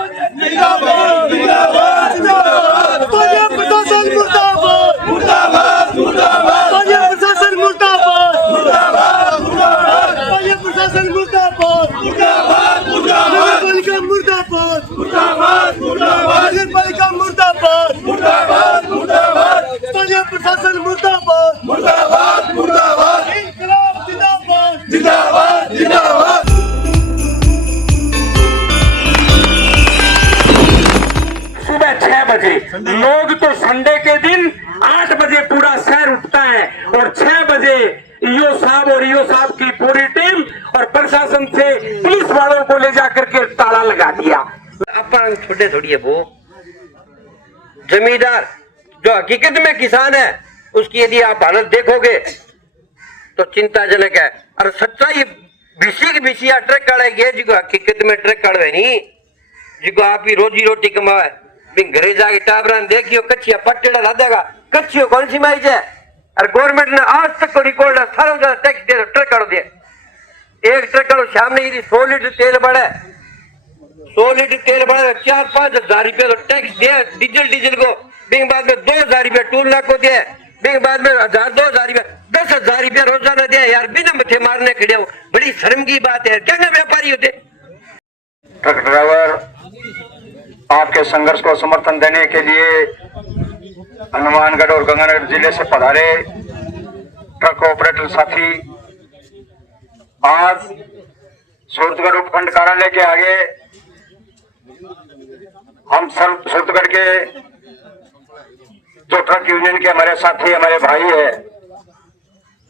जिंदाबाद जिंदाबाद जिंदाबाद ताजा प्रशासन मुर्दाबाद मुर्दाबाद मुर्दाबाद ताजा प्रशासन मुर्दाबाद मुर्दाबाद मुर्दाबाद ताजा प्रशासन मुर्दाबाद मुर्दाबाद मुर्दाबाद नगरपालिका मुर्दाबाद मुर्दाबाद मुर्दाबाद नगरपालिका मुर्दाबाद मुर्दाबाद मुर्दाबाद ताजा प्रशासन मुर्दाबाद मुर्दाबाद मुर्दाबाद इंकलाब जिंदाबाद जिंदाबाद जिंदाबाद। सुबह 6 बजे लोग तो संडे के दिन 8 बजे पूरा शहर उठता है और 6 बजे ईओ साहब और ईओ साहब की पूरी टीम और प्रशासन से पुलिस वालों को ले जाकर के ताला लगा दिया। अपन छोटे थोड़ी है वो जमींदार जो हकीकत में किसान है उसकी यदि आप हालत देखोगे तो चिंताजनक है। और सच्चाई बीसी ट्रक काढ़ेगी जिको हकीकत में ट्रक काढ़वे नहीं जिको आप ही रोजी रोटी कमाए घरे जाके टाबरान देखियो कच्चिया पट्टेड़ा ला देगा कच्चियो कौन सी माई जाए। और गवर्नमेंट ने आज तक को रिकॉर्ड है सारा ज्यादा टैक्स दे ट्रक काढ़ दिया। एक ट्रक काढ़ो सामने यदि 100 लीटर तेल बढ़े 100 लीटर तेल बढ़े 4-5 हजार रुपया तो टैक्स दे डीजल को बिंग बाद में 2000 रुपया टूल नाक को दिया बिंग बाद में 1000-2000 रुपया 10,000 रुपया रोजाना दिया। यार बिना मथे मारने खड़े हो बड़ी शर्म की बात है। क्या व्यापारी होते ट्रक ड्राइवर आपके संघर्ष को समर्थन देने के लिए हनुमानगढ़ और गंगानगर जिले से पधारे ट्रक ऑपरेटर साथी आज सूरतगढ़ उपखंड कार्यालय के आगे हम सब सूरतगढ़ के जो ट्रक यूनियन के हमारे साथी हमारे भाई है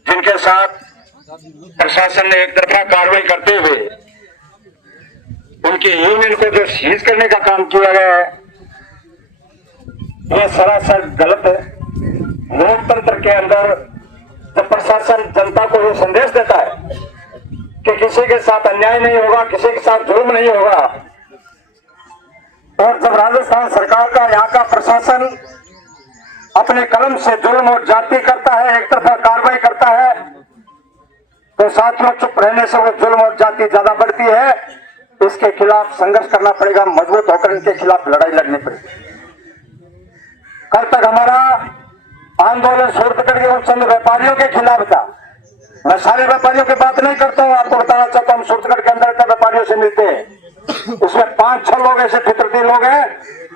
जिनके साथ प्रशासन ने एक तरफा कार्रवाई करते हुए उनके यूनियन को जो सीज करने का काम किया गया है यह सरासर गलत है। लोकतंत्र के अंदर जब प्रशासन जनता को ये संदेश देता है कि किसी के साथ अन्याय नहीं होगा किसी के साथ जुर्म नहीं होगा और जब राजस्थान सरकार का यहाँ का प्रशासन अपने कलम से जुर्म और जाति करता है एक तरफा कार्रवाई करता है तो साथियों चुप रहने से वो जुर्म और जाति ज्यादा बढ़ती है। इसके खिलाफ संघर्ष करना पड़ेगा मजबूत होकर इनके खिलाफ लड़ाई लड़नी पड़ेगी। कल तक हमारा आंदोलन सूरतगढ़ के उन चंद व्यापारियों के खिलाफ था। मैं सारे व्यापारियों की बात नहीं करता हूँ आपको बताना चाहता हूँ सूरतगढ़ के अंदर के व्यापारियों से मिलते हैं उसमें 5-6 लोग ऐसे फितरती लोग हैं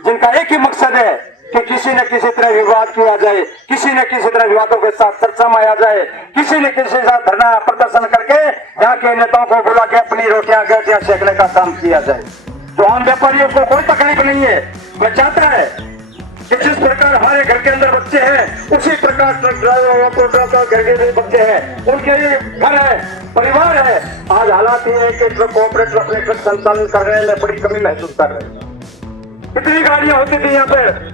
जिनका एक ही मकसद है कि किसी न किसी तरह विवाद किया जाए किसी न किसी तरह विवादों के साथ चर्चा में आ जाए किसी न किसी के साथ धरना प्रदर्शन करके यहाँ के नेताओं को बुला के अपनी रोटियां गेटियां सेकने का काम किया जाए। जो आम व्यापारियों को कोई तकलीफ नहीं है वह चाहता है कि जिस प्रकार हमारे घर के अंदर बच्चे हैं उसी प्रकार ट्रक ड्राइवर घर के बच्चे हैं उनके लिए घर है परिवार है। आज हालात ये है कि ट्रक ऑपरेटर अपने ट्रक संचालन कर रहे हैं बड़ी कमी महसूस कर रहे हैं। कितनी गाड़ियां होती थी यहाँ पे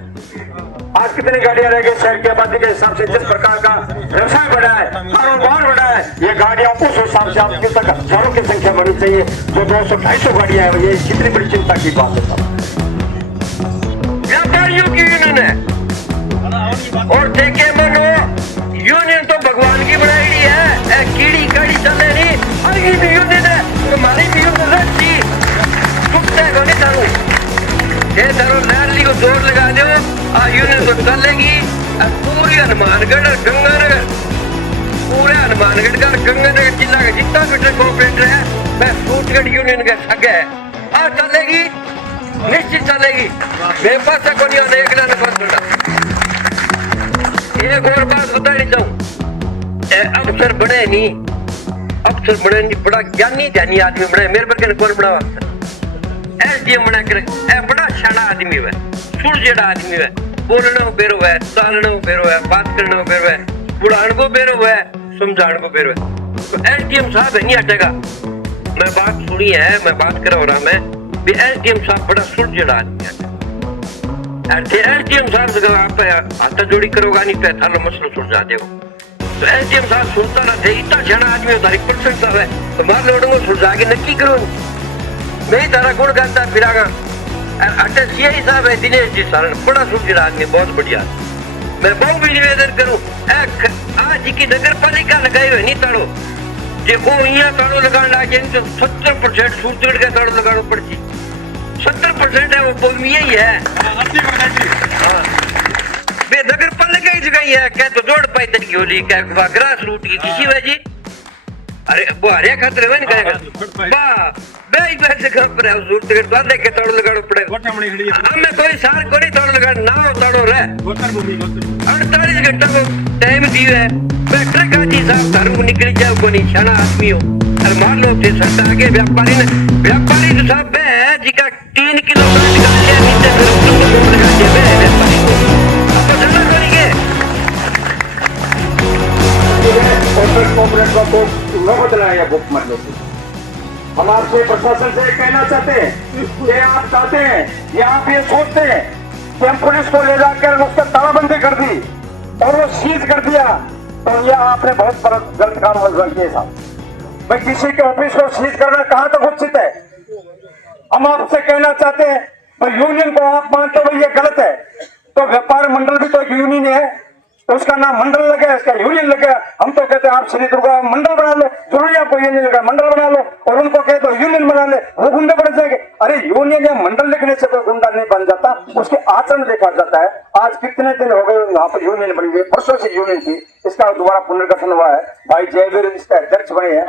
आज कितनी गाड़ियां रह गई शहर की आबादी के हिसाब से जिस प्रकार का व्यवसाय बढ़ा है कारोबार बढ़ा है ये गाड़ियां उस हिसाब से आपके तक हजारों की संख्या बढ़नी चाहिए जो 200-250 गाड़ियां है ये कितनी बड़ी चिंता की बात है। व्यापारियों की यूनियन है और देखे मनो यूनियन तो भगवान की बनाई है कीड़ी काड़ी चले नहीं यूनियन है तुम्हारी भी यूनियन अच्छी टूटते को नहीं चालू ये धरो नहरली को जोर लगा दो यूनियन तो चलेगी। पूरी हनुमानगढ़ और गंगानगर पूरे हनुमानगढ़ का गंगानगर जिला का जितना भी ट्रक ऑपरेटर है मैं सूरतगढ़ यूनियन का सग है आज चलेगी निश्चित चलेगी। मेरे पास को नहीं होने एक एक और बात बतानी चाहूँ अफसर बने नहीं बड़ा ज्ञानी ध्यानी आदमी बने मेरे पर कौन बड़ा अफसर एसडीएम बना कर बड़ा शाना आदमी है सुलझेड़ा आदमी है बोलना बेरो है चालना बेरो है बात करना बेरो है बुढ़ान को बेरो है समझाने को बेरो है तो एसडीएम साहब है नहीं हटेगा। मैं बात सुनी है मैं बात कर रहा मैं भी एसडीएम साहब बड़ा सुलझेड़ा आदमी है एसडीएम साहब से आप हाथ जोड़ी करोगा नहीं पे थारो मसलो सुलझा देगा तो एसडीएम साहब सुनता ना थे इतना शाना आदमी होता 1% साहब है तो मार लोगों को सुलझा के नक्की करो मैं ही तारा गुण गाता फिरागा अटे सीआई साहब है दिनेश जी सारण बड़ा सुलझेड़ा आदमी बहुत बढ़िया। मैं बहुत भी निवेदन करूं आज की नगर पालिका लगाई हुई नहीं ताड़ो जो यहाँ ताड़ो लगाने लगे तो 70% सूरतगढ़ का ताड़ो लगाना पड़ती 70% 80% है वो पौधमिया ही है। 80% बे नगर पालिका की जगह है क्या तो जोड़ पाई तरीके होली क्या ग्रास रूट की किसी वजह अरे वो हरे खतरे हुए नहीं कहेगा वाह बे एक बार से खबर है उस रूट टिकट बाद लेके तोड़ लगाना पड़ेगा हमें कोई सार को नहीं तोड़ लगाना ना तोड़ो रे 48 घंटा को टाइम दिया है बैठे का जी साहब घर को निकल जाओ को निशाना आदमी हो और मान लो थे सत्ता आगे व्यापारी तो साहब है जी का 3 किलो का निकाल लिया नीचे फिर उसको लगा दिया बे व्यापारी को अब तो चलना करेंगे न बदला या बुक मत लो हम आपसे प्रशासन से कहना चाहते हैं कि आप चाहते हैं या आप ये सोचते हैं कि हम पुलिस को ले जाकर उसका तालाबंदी कर दी और वो सीज कर दिया तो यह आपने बहुत गलत काम किया साहब। भाई किसी के ऑफिस को सीज करना कहाँ तक उचित है। हम आपसे कहना चाहते हैं भाई यूनियन को आप मानते हो ये गलत है तो व्यापार मंडल भी तो एक यूनियन है तो उसका नाम मंडल लगे इसका यूनियन लगे। हम तो कहते हैं आप श्री दुर्गा मंडल बना लो जरूरी आपको यूनियन लगा मंडल बना लो और उनको कहते हो यूनियन बना ले वो गुंडे बन जाएंगे। अरे यूनियन या मंडल लिखने से कोई गुंडा नहीं बन जाता उसके आचरण देखा जाता है। आज कितने दिन हो गए यहाँ पर यूनियन बनी हुई परसों से यूनियन थी इसका दोबारा पुनर्गठन हुआ है भाई जयवीर इसका अध्यक्ष बने हैं।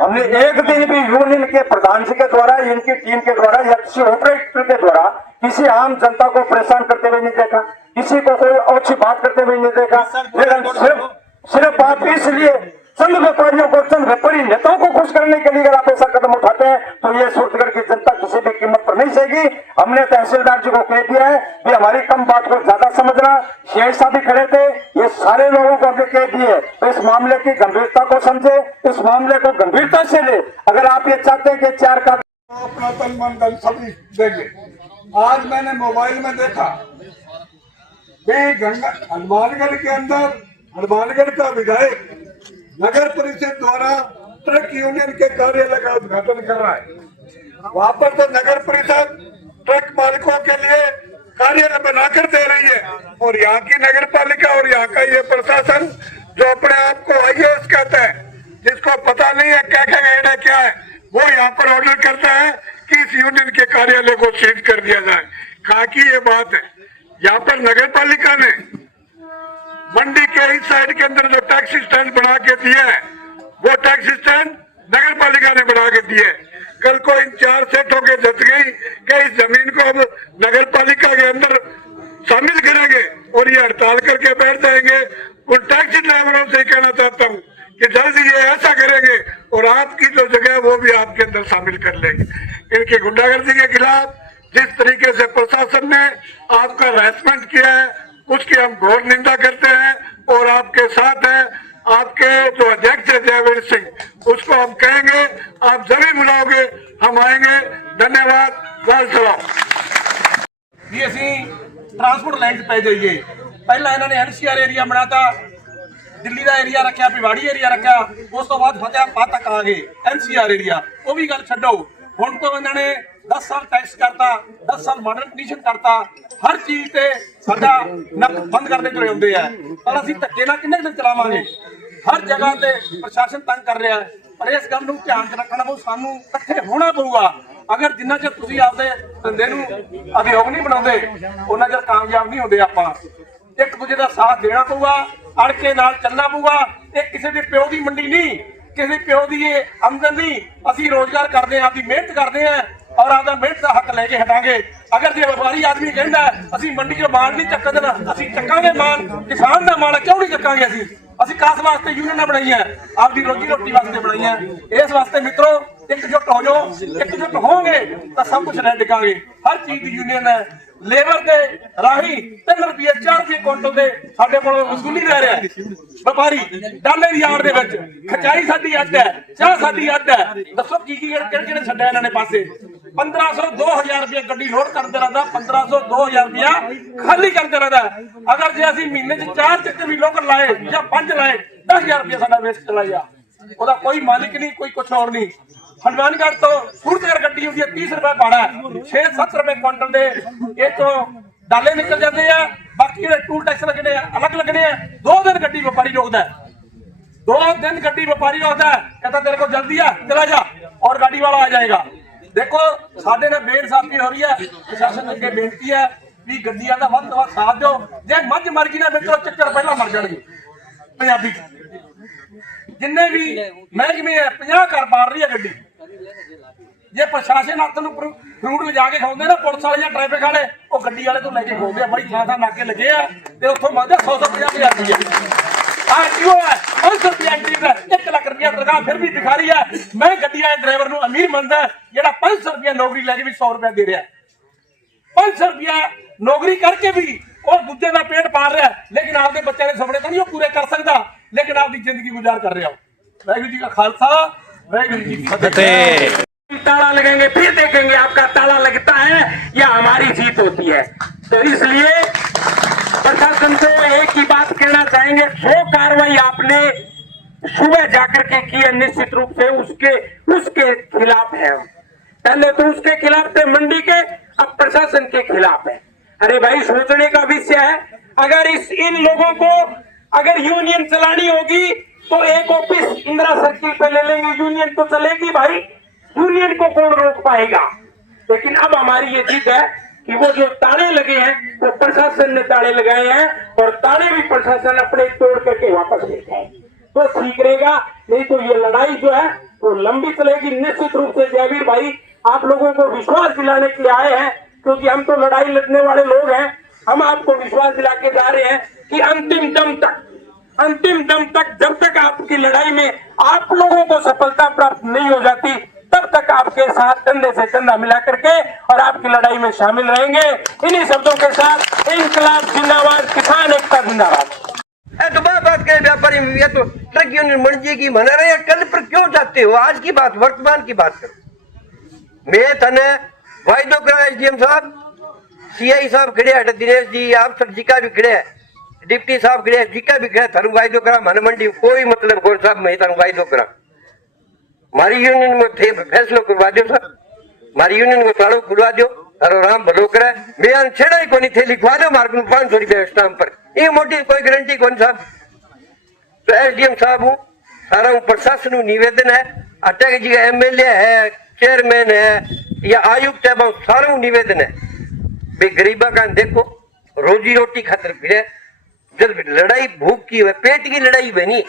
हमने एक दिन भी यूनियन के प्रधान जी के द्वारा इनकी टीम के द्वारा या किसी ऑपरेटर के द्वारा किसी आम जनता को परेशान करते हुए नहीं देखा किसी को कोई अच्छी बात करते हुए नहीं देखा। लेकिन सिर्फ आप इसलिए चंद व्यापारियों को चंद व्यापारी नेताओं को खुश करने के लिए अगर आप ऐसा कदम उठाते हैं तो ये सूरतगढ़ की जनता किसी भी कीमत पर नहीं सहेगी। हमने तहसीलदार जी को कह दिया है कि हमारी कम बात को ज्यादा समझना शेख साहब भी खड़े थे ये सारे लोगों को हमने कह दिए तो इस मामले की गंभीरता को समझे इस मामले को गंभीरता से ले। अगर आप ये चाहते हैं कि 4 का अपना तन मन धन सभी देंगे। आज मैंने मोबाइल में देखा गंगा हनुमानगढ़ के अंदर हनुमानगढ़ का विधायक नगर परिषद द्वारा ट्रक यूनियन के कार्यालय का उद्घाटन कर रहा है। वहां पर तो नगर परिषद ट्रक मालिकों के लिए कार्यालय बनाकर दे रही है और यहाँ की नगर पालिका और यहाँ का ये प्रशासन जो अपने आप को IAS कहता है जिसको पता नहीं है क्या क्या कहना क्या है वो यहाँ पर ऑर्डर करता है कि इस यूनियन के कार्यालय को सीज कर दिया जाए। कहा कि ये बात है यहाँ पर नगर पालिका ने मंडी के इस साइड के अंदर जो टैक्सी स्टैंड बना के दिया है वो टैक्सी स्टैंड नगर पालिका ने बना के दिए। कल को इन 4 सेठों के जत गई कि इस जमीन को अब नगर पालिका के अंदर शामिल करेंगे और ये हड़ताल करके बैठ जाएंगे। उन टैक्सी ड्राइवरों से कहना चाहता हूँ कि जल्दी ये ऐसा करेंगे और आपकी जो जगह है वो भी आपके अंदर शामिल कर लेंगे। इनकी गुंडागर्दी के खिलाफ जिस तरीके से प्रशासन ने आपका हैरेसमेंट किया है उसकी हम घोर निंदा करते हैं और आपके साथ है आपके जो अध्यक्ष है जयवीर सिंह उसको हम कहेंगे आप जब भी बुलाओगे हम आएंगे। धन्यवाद। लाल सलाम। ਵੀ ਅਸੀਂ ਟਰਾਂਸਪੋਰਟ ਲਾਈਨ 'ਚ ਪੈ ਜਾਈਏ। ਪਹਿਲਾਂ ਇਹਨਾਂ ਨੇ NCR ਏਰੀਆ ਬਣਾਤਾ ਦਿੱਲੀ ਦਾ ਏਰੀਆ ਰੱਖਿਆ ਪਿਵਾੜੀ ਏਰੀਆ ਰੱਖਿਆ ਉਸ ਤੋਂ ਬਾਅਦ ਫਤਿਆਬਾਦ ਤੱਕ ਆ ਗਏ NCR ਏਰੀਆ ਉਹ ਵੀ ਗੱਲ ਛੱਡੋ ਹੁਣ ਤੋਂ ਇਹਨਾਂ ਨੇ 10 ਸਾਲ ਟੈਕਸ ਕਰਤਾ 10 ਸਾਲ ਮਾਡਰਨ ਕੰਡੀਸ਼ਨ ਕਰਤਾ ਹਰ ਚੀਜ਼ ਤੇ ਸਾਡਾ ਨੱਕ ਬੰਦ ਕਰਦੇ ਚਲੇ ਹੁੰਦੇ ਆ ਪਰ ਅਸੀਂ ਧੱਕੇ ਨਾਲ ਕਿੰਨੇ ਦਿਨ ਚਲਾਵਾਂਗੇ। ਹਰ ਜਗ੍ਹਾ ਤੇ ਪ੍ਰਸ਼ਾਸਨ ਤੰਗ ਕਰ ਰਿਹਾ ਪਰ ਇਸ ਗੱਲ ਨੂੰ ਧਿਆਨ 'ਚ ਰੱਖਣਾ ਪਊ ਸਾਨੂੰ ਇਕੱਠੇ ਹੋਣਾ ਪਊਗਾ। ਅਗਰ ਜਿੰਨਾ ਚਿਰ ਤੁਸੀਂ ਆਪਦੇ ਧੰਦੇ ਨੂੰ ਉਦਯੋਗ ਨਹੀਂ ਬਣਾਉਂਦੇ ਉਹਨਾਂ ਚਿਰ ਕਾਮਯਾਬ ਨਹੀਂ ਹੁੰਦੇ। ਆਪਾਂ ਇੱਕ ਦੂਜੇ ਦਾ ਸਾਥ ਦੇਣਾ ਪਊਗਾ ਅੜ ਕੇ ਨਾਲ ਚੱਲਣਾ ਪਊਗਾ। ਇਹ ਕਿਸੇ ਦੇ ਪਿਓ ਦੀ ਮੰਡੀ ਨਹੀਂ ਕਿਸੇ ਪਿਓ ਦੀ ਇਹ ਆਮਦਨ ਨਹੀਂ। ਅਸੀਂ ਰੋਜ਼ਗਾਰ ਕਰਦੇ ਆਂ ਆਪਦੀ ਮਿਹਨਤ ਕਰਦੇ ਆਂ और आपका मेहनत का हक लेके हटांगे। अगर जो व्यापारी आदमी कहता है असं मंडी चो माल नहीं चक्क देना असं चक्कांगे माल किसान का माल क्यों नहीं चक्कांगे असं कास वास्ते यूनियन बनाई है आपकी रोजी रोटी वास्ते बनाई है। इस वास्ते मित्रों एकजुट हो जाओ एकजुट होंगे तो सब कुछ नहीं डिगांगे। हर चीज की यूनियन है लेबर के राही 3 रुपये 4 रुपये कुंटल के साडे कोल वसूली ले रहा है व्यापारी डाले दी यार्ड दे विच खचाई साडी अड्ड है चाह साडी अड्ड है। दसो की किहड़े छड्डिया इन्हां ने पासे 1500 2000 रुपये गड्डी लोड करते रहता 1500 2000 रुपया खाली करते रहता। अगर जे असीं महीने च 4 चक्कर भी लोकल लाए या 5 लाए 10000 रुपया साडा वेस्ट चला गया। ओदा कोई मालिक नहीं कोई कुछ और नहीं। हनुमानगढ़ तो सूरतगढ़ गड्डी होती है 30 रुपए भाड़ा 6-7 रुपए क्विंटल दे ये तो डाले निकल जाते हैं। बाकी टूल टैक्स लगने अलग लगने 2 दिन गड्डी व्यापारी रोकता है 2 दिन गड्डी व्यापारी रोकता है कहता तेरे को जल्दी है चला जा और गाड़ी वाला आ जाएगा। देखो साडे नाल बेइंसाफी हो रही है, प्रशासन अगे बेनती है भी गड्डियां दा वध तो वध साथ दो। जे मझ मर गई ना मित्रों चक्कर पहला मर जाणगे। पंजाबी जिन्ने भी महकमे है 50 घर बाड़ रही है गड्डी। जे प्रशासन हत्थ नूं फ्रूट लिजा के खाउंदे ना पुलिस वाले या ट्रैफिक वाले वो गड्डी वाले तो लेके खाउंदे आ। बड़ी थां नाके लगे आ ते उत्थों मंगदे 100-150 रुपया। क्यों है 500 रुपया एंट्री का 1 लाख रुपया तनख्वाह फिर भी भिखारी है। मैं गड्डी वाले ड्राइवर नूं अमीर मनदा जेड़ा 500 रुपया नौकरी लैके भी 100 रुपया दे रहा है। 500 रुपया नौकरी करके भी और दूजे का पेट पाल रहा है, लेकिन आपके बच्चे के सपने तो नहीं पूरे कर सकता, लेकिन आपकी जिंदगी गुजार कर रहा हो। वाहिगुरू जी का खालसा, वाहिगुरू जी की फतेह। ताला लगाएंगे फिर देखेंगे आपका ताला लगता है या हमारी जीत होती है। तो इसलिए प्रशासन को एक ही बात कहना चाहेंगे, जो कार्रवाई आपने सुबह जाकर के की है निश्चित रूप से उसके खिलाफ है। पहले तो उसके खिलाफ थे मंडी के, अब प्रशासन के खिलाफ है। अरे भाई सोचने का विषय है, अगर इन लोगों को अगर यूनियन चलानी होगी तो एक ऑफिस इंदिरा सर्किल पे ले लेंगे, यूनियन तो चलेगी भाई, यूनियन को कौन रोक पाएगा। लेकिन अब हमारी ये जिद है कि वो जो ताले लगे हैं वो प्रशासन ने ताले लगाए हैं और ताले भी प्रशासन अपने तोड़ करके वापस ले जाए तो ठीक रहेगा। नहीं तो ये लड़ाई जो है वो लंबी चलेगी। निश्चित रूप से जयवीर भाई आप लोगों को विश्वास दिलाने के लिए आए हैं, क्योंकि हम तो लड़ाई लड़ने वाले लोग हैं। हम आपको विश्वास दिला के जा रहे हैं कि अंतिम दम तक जब तक आपकी लड़ाई में आप लोगों को सफलता प्राप्त नहीं हो जाती तब तक आपके साथ कंधे से कंधा मिला करके और आपकी लड़ाई में शामिल रहेंगे। इन्हीं शब्दों के साथ इंकलाब जिंदाबाद, किसान एकता जिंदाबाद। तो बात करें व्यापारी, ये तो ट्रक यूनियन मंडी की मना रहे हैं, कल पर क्यों जाते हो? आज की बात, वर्तमान की बात करो। मैं तने वायदो करा एसडीएम साहब, सीआई साहब खड़े है, दिनेश जी आप सब जी का भी खड़े है, डिप्टी साहब खड़े है, जी का भी खड़े, थारू वायदो करा मन मंडी कोई मतलब कौन साहब मैं थारू वायदो करा। मारी यूनियन में थे फैसलो करवा दो सर, मारी यूनियन को ताड़ो खुलवा दो, तारो राम भलो करे। मैं छेड़ा ही कोनी थे लिखवा दो मार्ग 500 रुपया स्टाम्प पर, ये मोटी कोई गारंटी कौन साहब। तो एसडीएम साहब हूँ, सारा हूँ प्रशासन निवेदन है, अटक जी का एमएलए है, चेयरमैन है या आयुक्त है, बहुत सारा निवेदन है भाई गरीबा का देखो रोजी रोटी खातर फिरे। जब लड़ाई भूख की है, पेट की लड़ाई बनी,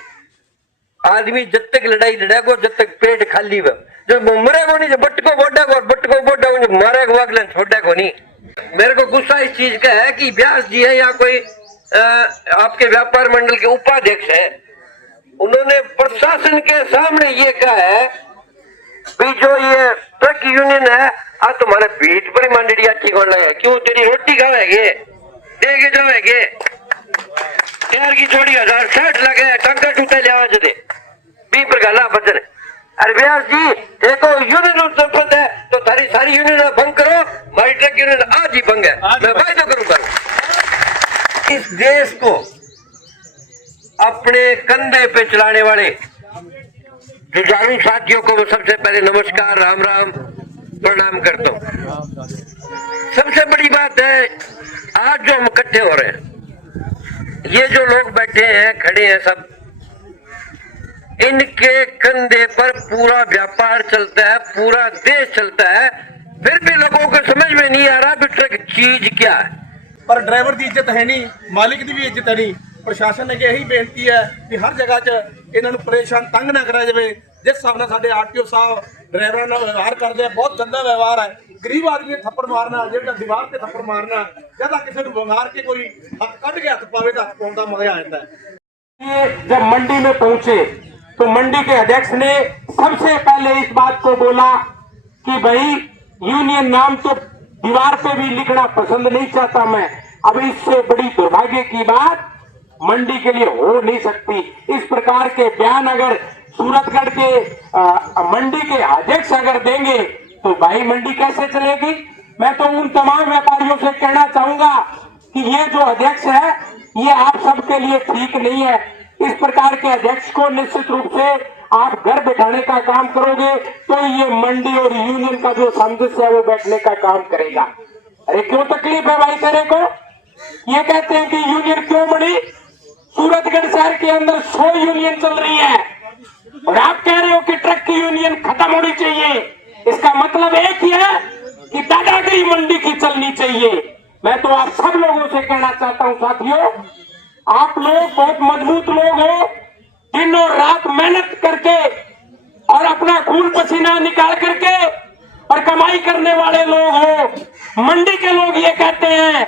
आदमी जब तक लड़ाई लड़ेगा जब तक पेट खाली है, जब मरेगा नहीं, जब बटको बोडा जब मारेगा अगले छोड़ा को नहीं। मेरे को गुस्सा इस चीज का है कि व्यास जी है या कोई आपके व्यापार मंडल के उपाध्यक्ष है, उन्होंने प्रशासन के सामने ये कहा है भी जो ये ट्रक यूनियन है आज तुम्हारे पीठ पर मंडली अच्छी कौन लगे, क्यों तेरी रोटी खावेगे देगे जावेगे, यार की छोड़ी 1060 लगे टंका टूटे ले आवाज दे 20 पर गाला बचन। अरे व्यास जी देखो यूनियन जरूरत है तो थारी सारी यूनियन भंग करो, हमारी ट्रक यूनियन आज ही भंग है, मैं वायदा करूंगा। इस देश को अपने कंधे पे चलाने वाले जुझारू साथियों को मैं सबसे पहले नमस्कार, राम राम, प्रणाम करता हूँ। सबसे बड़ी बात है आज जो हम इकट्ठे हो रहे हैं, ये जो लोग बैठे हैं खड़े हैं सब, इनके कंधे पर पूरा व्यापार चलता है, पूरा देश चलता है, फिर भी लोगों को समझ में नहीं आ रहा कि ट्रक चीज क्या है। पर ड्राइवर की इज्जत है नहीं, मालिक की भी इज्जत है नहीं। प्रशासन ने यही बेनती है कि हर जगह च इन्हों परेशान तंग ना करा जाए। जिस हिसाब से साढ़े आरटीओ साहब ड्राइवर नाल व्यवहार करते हैं, बहुत गंदा व्यवहार है। गरीब आदमी ने थप्पड़ मारना, जेड़ा दीवार से थप्पड़ मारना, जब किसी को बंगार के कोई हथ कट के हथ पावे तो हथ पाने का मजा आ जाता है। जब मंडी में पहुंचे तो मंडी के अध्यक्ष ने सबसे पहले इस बात को बोला कि भाई यूनियन नाम तो दीवार पे भी लिखना पसंद नहीं चाहता मैं, अब इससे बड़ी दुर्भाग्य की बात मंडी के लिए हो नहीं सकती। इस प्रकार के बयान अगर सूरतगढ़ के मंडी के अध्यक्ष अगर देंगे तो भाई मंडी कैसे चलेगी। मैं तो उन तमाम व्यापारियों से कहना चाहूंगा कि ये जो अध्यक्ष है ये आप सबके लिए ठीक नहीं है। इस प्रकार के अध्यक्ष को निश्चित रूप से आप घर बैठाने का काम करोगे तो ये मंडी और यूनियन का जो सामंजस्य है वो बैठने का काम करेगा। अरे क्यों तकलीफ है भाई तेरे को? ये कहते हैं कि यूनियन क्यों बनी? सूरतगढ़ शहर के अंदर 100 यूनियन चल रही है और आप कह रहे हो कि ट्रक की यूनियन खत्म होनी चाहिए। इसका मतलब एक ही है कि दादागिरी मंडी की चलनी चाहिए। मैं तो आप सब लोगों से कहना चाहता हूं साथियों, आप लोग बहुत मजबूत लोग हो, दिन और रात मेहनत करके और अपना खून पसीना निकाल करके और कमाई करने वाले लोग हो। मंडी के लोग ये कहते हैं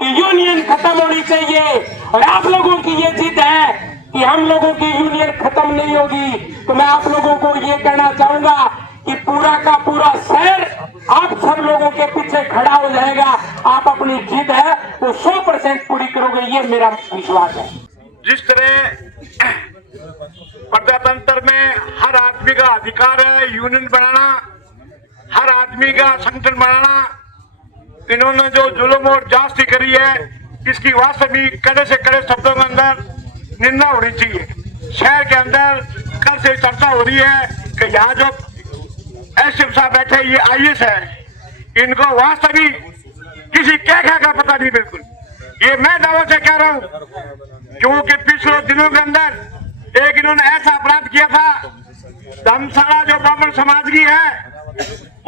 कि यूनियन खत्म होनी चाहिए और आप लोगों की ये जिद है कि हम लोगों की यूनियन खत्म नहीं होगी। तो मैं आप लोगों को ये कहना चाहूंगा कि पूरा का पूरा शहर आप सब लोगों के पीछे खड़ा हो जाएगा। आप अपनी जिद है वो 100% पूरी करोगे, ये मेरा विश्वास है। जिस तरह प्रजातंत्र में हर आदमी का अधिकार है यूनियन बनाना, हर आदमी का संगठन बनाना, इन्होंने जो जुल्म और जास्ती करी है इसकी वास्तविक कड़े से कड़े शब्दों के अंदर निंदा होनी चाहिए। शहर के अंदर कल से चर्चा हो रही है कि यहाँ जो एसएम साहब बैठे ये आईएएस है, इनको वास्तविक किसी क्या का पता नहीं बिल्कुल। ये मैं दावा से कह रहा हूँ क्योंकि पिछले दिनों के अंदर एक इन्होंने ऐसा अपराध किया था, धर्मशाला जो ब्राह्मण समाज की है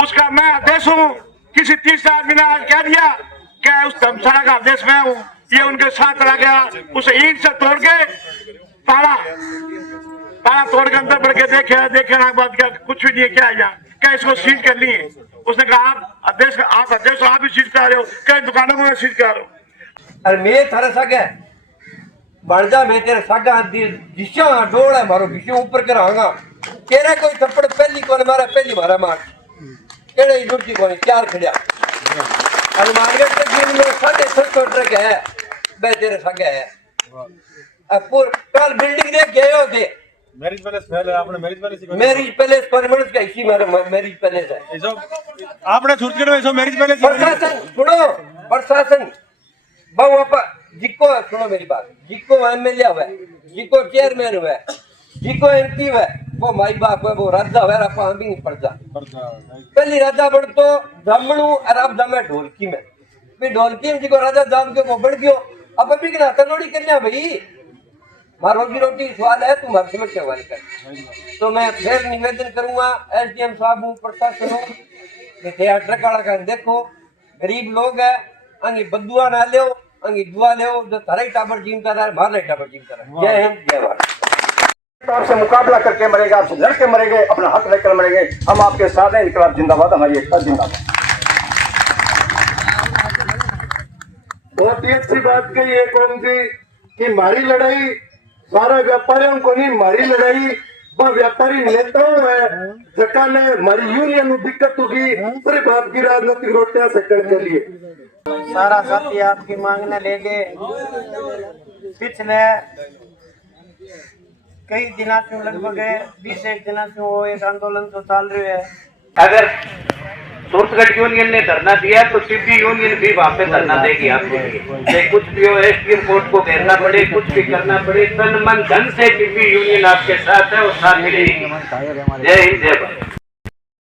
उसका मैं अध्यक्ष हूँ। किसी तीसरे आदमी ने आज कह दिया कि उस धर्मशाला का अध्यक्ष मैं हूँ, ये उनके साथ चला गया, उसे ईंट से तोड़ के ताला तोड़ के अंदर बढ़ के देखे ना बात क्या कुछ भी नहीं क्या यहाँ क्या इसको सीज कर ली है। उसने कहा आप अध्यक्ष आप भी सीज करा रहे हो, क्या दुकानों में सीज करा रहे हो। अरे मैं थारा सागा बढ़ जा, मैं तेरे सागा जिस्सा डोल है मारो विषय ऊपर कराऊंगा। तेरा कोई थप्पड़ पहली कौन मारा, पहली मारा मार केड़े दूसरी कौन चार खड़िया। हनुमानगढ़ के दिन में 750 ट्रक है, मैं तेरे सागा है। अब कल बिल्डिंग देख गए हो थे मैरिज पैलेस पहले आपने मैरिज पैलेस परमानेंट का इसी मेरा मैरिज पैलेस है। ऐसो आपने छत्तीसगढ़ में ऐसो मैरिज पैलेस प्रशासन सुनो, प्रशासन बहु आपा जिको सुनो मेरी बात, जिको एमएलए हुआ, जिको चेयरमैन हुआ, जिको एमपी हुआ, वो माई बाप हुआ, वो राजा हुआ, आप हम भी नहीं पड़ता। पहली राजा बढ़ तो दमणू और अब दमे ढोलकी में भी ढोलकी में जिको राजा जाम के वो बढ़ गयो। अब अभी के नाता नोड़ी करना भाई, मार रोजी रोटी सवाल है, तुम हर समझ सवाल कर। तो मैं फिर निवेदन करूंगा एसडीएम साहब हूँ, प्रशासन हूँ कि ट्रक वाला का देखो गरीब लोग है, अंगी बदुआ ना ले, अंगी दुआ ले, जो थारा टाबर जीम कर रहा है मार टाबर जीम कर रहा है। जय हिंद जय भारत। आपसे मुकाबला करके मरेगा, आपसे लड़के मरेंगे, अपना हक लेकर मरेंगे। हम आपके साथ हैं। इनकलाब जिंदाबाद, हमारी एकता जिंदाबाद। बहुत ही अच्छी बात कही है कौन सी कि हमारी लड़ाई सारा व्यापारियों को नहीं, हमारी लड़ाई वह व्यापारी नेताओं है जका ने हमारी यूनियन में दिक्कत होगी सिर्फ आपकी राजनीतिक रोटियां सेकने के लिए। सारा साथी आपकी मांगने ले गए। पिछले कई दिनों से लगभग 20 दिनों से वो एक आंदोलन तो चल रही है। अगर सूरतगढ़ यूनियन ने धरना दिया तो टिब्बी यूनियन भी वहाँ पे धरना देगी आपके लिए। चाहे कुछ भी हो, एसडीएम कोर्ट को घेरना पड़े, कुछ भी करना पड़े, तन मन धन से टिब्बी यूनियन आपके साथ है और साथ मिलेगी। जय हिंद जय भारत।